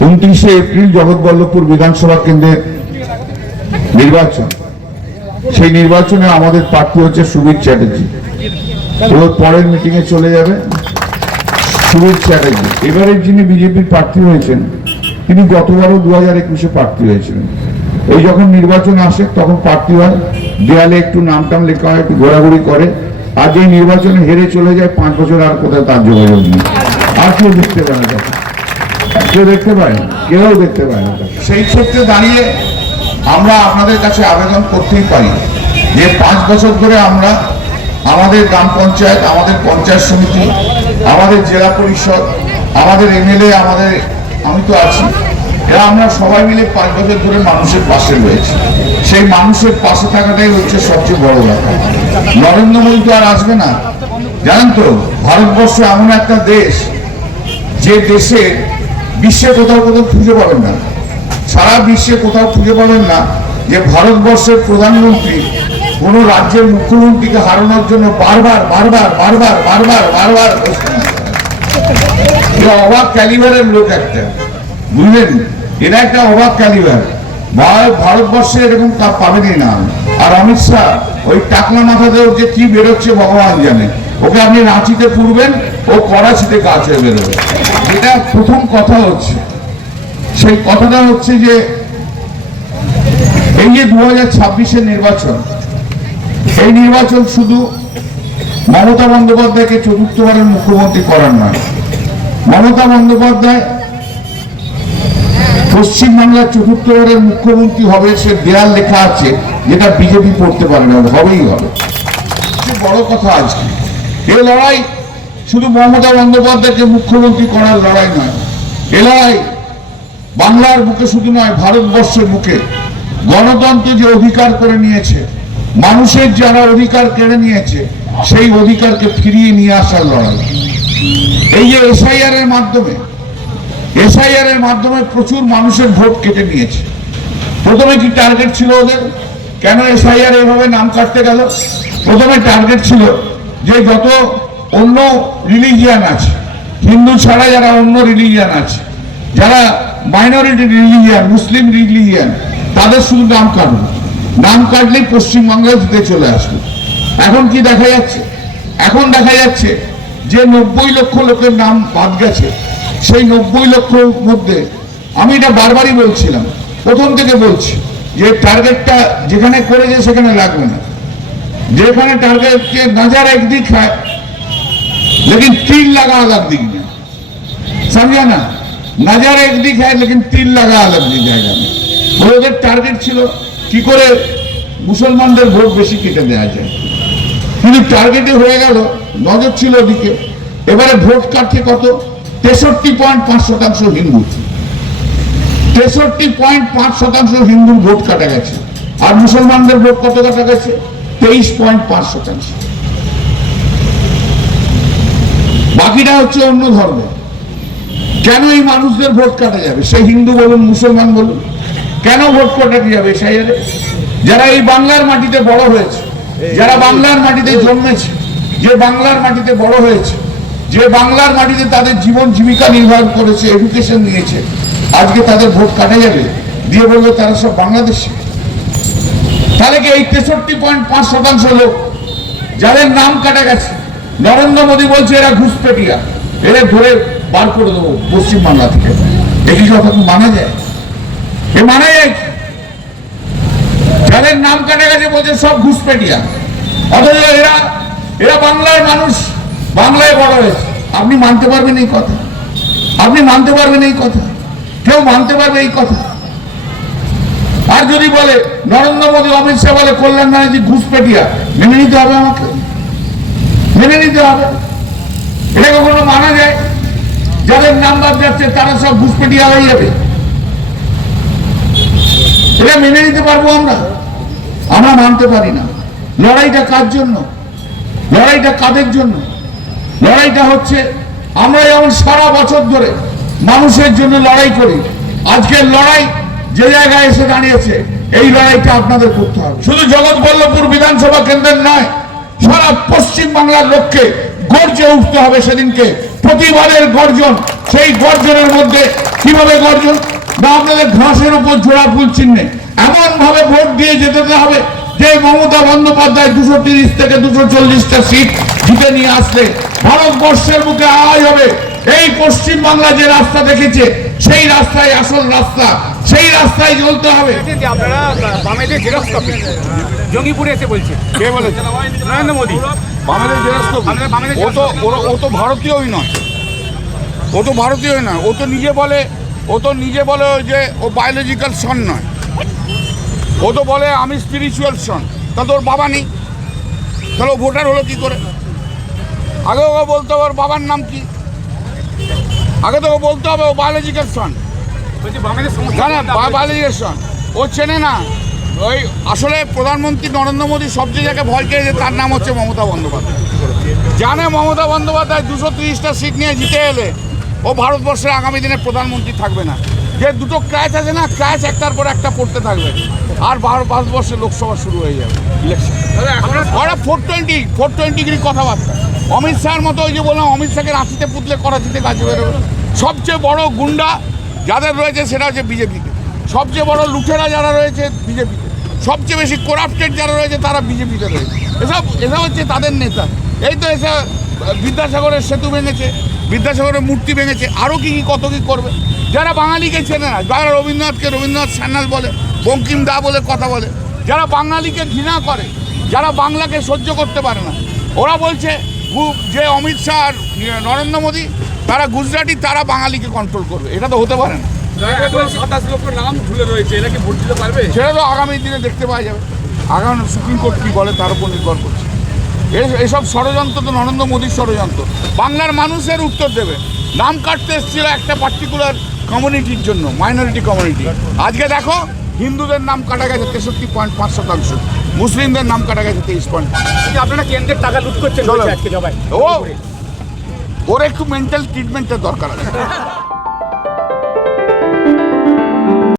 29শে April Jagatballavpur বিধানসভা কেন্দ্রের নির্বাচন। সেই নির্বাচনে আমাদের প্রার্থী হচ্ছে সুবীর চ্যাটার্জি। ওর পরের মিটিং এ চলে যাবে সুবীর চ্যাটার্জি। এবারে যিনি বিজেপির প্রার্থী হয়েছেন তিনি গতবারও 2021-এ প্রার্থী হয়েছিলেন। এই যখন নির্বাচন আসে তখন প্রার্থী হয়, দেয়ালে একটু নাম টাম লেখা হয়, একটু ঘোরাঘুরি করে, আর যে নির্বাচনে হেরে চলে যায় 5 বছর আর কোথায় তার যোগাযোগ নেই। আর কেউ দেখতে পায় না, কেউ দেখতে পায় না, কেউ দেখতে পায় না। সেই ক্ষেত্রে দাঁড়িয়ে আমরা আপনাদের কাছে আবেদন করতেই পারি যে 5 বছর ধরে আমরা আমাদের গ্রাম পঞ্চায়েত, আমাদের পঞ্চায়েত সমিতি, আমাদের জেলা পরিষদ, আমাদের এমএলএ, আমি তো আছি, এরা আমরা সবাই মিলে 5 বছর ধরে মানুষের পাশে রয়েছে। সেই মানুষের পাশে থাকাটাই হচ্ছে সবচেয়ে বড় ব্যাপার। নরেন্দ্র মোদী তো আর আসবে না, জানেন তো। ভারতবর্ষ এমন একটা দেশ যে দেশে বিশ্বে কোথাও খুঁজে পাবেন না, সারা বিশ্বে কোথাও খুঁজে পাবেন না যে ভারতবর্ষের প্রধানমন্ত্রী কোন রাজ্যের মুখ্যমন্ত্রীকে হারানোর জন্য বারবার অবাক ক্যালিবারের লোক একটা, বুঝলেন, এরা একটা অবাক ক্যালিবার। ভারতবর্ষে এরকম তা পাবেনই না। আর অমিত শাহ ওই টাকলা মাথাতেও যে কি বেরোচ্ছে ভগবান জানে। ওকে আপনি রাঁচিতে পুরবেন, ও করাচিতে কাজ হয়ে বেরোবে। এটা প্রথম কথা হচ্ছে। সেই কথাটা হচ্ছে যে এই যে 2026-এর নির্বাচন, এই নির্বাচন শুধু মমতা বন্দ্যোপাধ্যায়কে চতুর্থবারের মুখ্যমন্ত্রী করার নয়। মমতা বন্দ্যোপাধ্যায় পশ্চিমবাংলার চতুর্থবারের মুখ্যমন্ত্রী হবে, সে দেয়াল লেখা আছে, যেটা বিজেপি পড়তে পারে না, হবেই হবে। বড় কথা আজকে এই লড়াই শুধু মমতা বন্দ্যোপাধ্যায়কে মুখ্যমন্ত্রী করার লড়াই নয়। এ লড়াই বাংলার বুকে শুধু নয়, ভারতবর্ষের বুকে গণতন্ত্র যে অধিকার করে নিয়েছে, মানুষের যারা অধিকার কেড়ে নিয়েছে, সেই অধিকারকে ফিরিয়ে নিয়ে আসার লড়াই। এই যে এসআইআর এর মাধ্যমে প্রচুর মানুষের ভোট কেটে নিয়েছে। প্রথমে কি টার্গেট ছিল ওদের? কেন এসআইআর এভাবে নাম কাটতে গেল? প্রথমে টার্গেট ছিল যে যত অন্য রিলিজিয়ান আছে, হিন্দু ছাড়া যারা অন্য রিলিজিয়ান আছে, যারা মাইনরিটি রিলিজিয়ান, মুসলিম রিলিজিয়ান, তাদের শুধু নাম কাটবে। নাম কাটলেই পশ্চিমবাংলায় জিতে চলে আসবে। এখন কি দেখা যাচ্ছে? এখন দেখা যাচ্ছে যে 90 লক্ষ লোকের নাম বাদ গেছে। সেই 90 লক্ষর মধ্যে আমি এটা বারবারই বলছিলাম, প্রথম থেকে বলছি যে টার্গেটটা যেখানে করেছে সেখানে লাগবে না। যেখানে টার্গেট नजर एक दिख है लेकिन तीर लगा अलग दिख जाए, समझा ना? नजर एक दिख है लेकिन तीर लगा अलग दिख जाएगा। ওদের টার্গেট ছিল কি করে মুসলমানদের ভোট বেশি কেটে দেওয়া যায়, কিন্তু টার্গেটে হয়ে গেল, নজর ছিল ওদিকে। এবারে ভোট কাটছে কত? 63.5% হিন্দু। 63.5% হিন্দুর ভোট কাটা গেছে। আর মুসলমানদের ভোট কত কাটা গেছে? 23.5%। বাকিটা হচ্ছে অন্য ধর্ম। কেন এই মানুষদের ভোট কাটা যাবে? সে হিন্দু বলুন, মুসলমান বলুন, কেন ভোট কাটাতে যাবে? যারা এই বাংলার মাটিতে বড় হয়েছে, যারা বাংলার মাটিতে জন্মেছে, যে বাংলার মাটিতে বড় হয়েছে, যে বাংলার মাটিতে তাদের জীবন জীবিকা নির্বাহ করেছে, এডুকেশন নিয়েছে, আজকে তাদের ভোট কাটা যাবে দিয়ে বলবে তারা সব বাংলাদেশি? তাহলে কি এই 63.5% লোক যাদের নাম কাটা গেছে, নরেন্দ্র মোদী বলছে এরা ঘুষপেটিয়া, এরা ধরে বার করে দেবো পশ্চিমবাংলা থেকে, একই কথা মানা যায়? এ মানা যায়? যাদের নাম কাটা গেছে বলছে সব ঘুষপেটিয়া, অথচ এরা বাংলার মানুষ, বাংলায় বড় হয়েছে। আপনি মানতে পারবেন এই কথা? আপনি মানতে পারবেন এই কথা? কেউ মানতে পারবে এই কথা? আর যদি বলে নরেন্দ্র মোদী, অমিত শাহ বলে কল্যাণ ব্যানার্জি ঘুষপেটিয়া, মেনে নিতে হবে, আমাকে মেনে নিতে হবে। এটা কখনো মানা যায়? যাদের নাম বাদ যাচ্ছে তারা সব ঘুষপেটিয়া হয়ে যাবে, এটা মেনে নিতে পারবো আমরা? আমরা মানতে পারি না। লড়াইটা কার জন্য? লড়াইটা কাদের জন্য? লড়াইটা হচ্ছে আমরা যেমন সারা বছর ধরে মানুষের জন্য লড়াই করি, আজকের লড়াই যে জায়গায় এসে দাঁড়িয়েছে, এই লড়াইটা আপনাদের করতে হবে। শুধু জগৎবল্লভপুর বিধানসভা কেন্দ্রের নয়, সারা পশ্চিম বাংলার লোককে গর্জে উঠতে হবে সেদিনকে প্রতিবাদের গর্জন, সেই গর্জনের মধ্যে কিভাবে গর্জন না আপনাদের ঘাসের উপর জোড়া ফুল চিহ্নে এমন ভাবে ভোট দিয়ে যেতে হবে যে মমতা বন্দ্যোপাধ্যায় 230 থেকে 240টা সিট জিতে নিয়ে আসলে ভারতবর্ষের বুকে আওয়াজ হবে এই পশ্চিম বাংলা যে রাস্তা দেখেছে সেই রাস্তায় আসল রাস্তা, সেই রাস্তায় চলতে হবে। আপনারা বামেদের জেরক্স কপি জঙ্গিপুরে এসে বলছে, কে বলেছে? নরেন্দ্র মোদী। বামেদের জেরক্স কপি? ও তো ভারতীয়ই নয়, ও তো ভারতীয়ই নয়। ও তো নিজে বলে যে ও বায়োলজিক্যাল সন নয়, ও তো বলে আমি স্পিরিচুয়াল সন। তা তোর বাবা নেই, তাহলে ও ভোটার হলো কি করে? আগে ওকে বলতে হবে ওর বাবার নাম কি, আগে তোকে বলতে হবে ও বায়োলজিক্যাল সন। বায়োলজিক্যাল সন ও চেনে না। ওই আসলে প্রধানমন্ত্রী নরেন্দ্র মোদী সবচেয়ে যাকে ভয় পেয়েছে তার নাম হচ্ছে মমতা বন্দ্যোপাধ্যায়। জানে মমতা বন্দ্যোপাধ্যায় 230টা সিট নিয়ে জিতে এলে ও ভারতবর্ষের আগামী দিনে প্রধানমন্ত্রী থাকবে না। যে দুটো ক্র্যাচ আছে না, ক্র্যাচ একটার পর একটা পড়তে থাকবে, আর ভারতবর্ষে লোকসভা শুরু হয়ে যাবে ইলেকশন। ওরা 420 কথাবার্তা। অমিত শাহের মতো ওই যে বললাম, অমিত শাহকে রাঁচিতে পুতলে করাচিতে কাজে বেরোবে। সবচেয়ে বড় গুন্ডা যাদের রয়েছে সেটা হচ্ছে বিজেপিতে, সবচেয়ে বড় লুটেরা যারা রয়েছে বিজেপিতে, সবচেয়ে বেশি করাপ্টেড যারা রয়েছে তারা বিজেপিতে রয়েছে। এসব হচ্ছে তাদের নেতা। এই তো এসে বিদ্যাসাগরের সেতু ভেঙেছে, বিদ্যাসাগরের মূর্তি ভেঙেছে, আরও কি কত কি করবে। যারা বাঙালিকে চেনে না, যারা রবীন্দ্রনাথকে রবীন্দ্রনাথ সান্যাল বলে, বঙ্কিম দা বলে কথা বলে, যারা বাঙালিকে ঘৃণা করে, যারা বাংলাকে সহ্য করতে পারে না, ওরা বলছে যে অমিত শাহ আর নরেন্দ্র মোদী তারা গুজরাটি, তারা বাঙালিকে কন্ট্রোল করবে। এটা তো হতে পারে না। 27 লক্ষ নাম ঝুলে রয়েছে, এটা কি ভোট দিতে পারবে? সেটা তো আগামী দিনে দেখতে পাওয়া যাবে। আগামী সুপ্রিম কোর্ট কী বলে তার উপর নির্ভর করছে। এসব ষড়যন্ত্র তো নরেন্দ্র মোদীর ষড়যন্ত্র। বাংলার মানুষের উত্তর দেবে। নাম কাটতে এসেছিল একটা পার্টিকুলার কমিউনিটির জন্য, মাইনরিটি কমিউনিটি। আজকে দেখো হিন্দুদের নাম কাটা গেছে 63.5%, মুসলিমদের নাম কাটা গেছে 23.5%। আপনারা কেন্দ্রের টাকা লুট করছেন ওর একটু মেন্টাল ট্রিটমেন্টের দরকার আছে।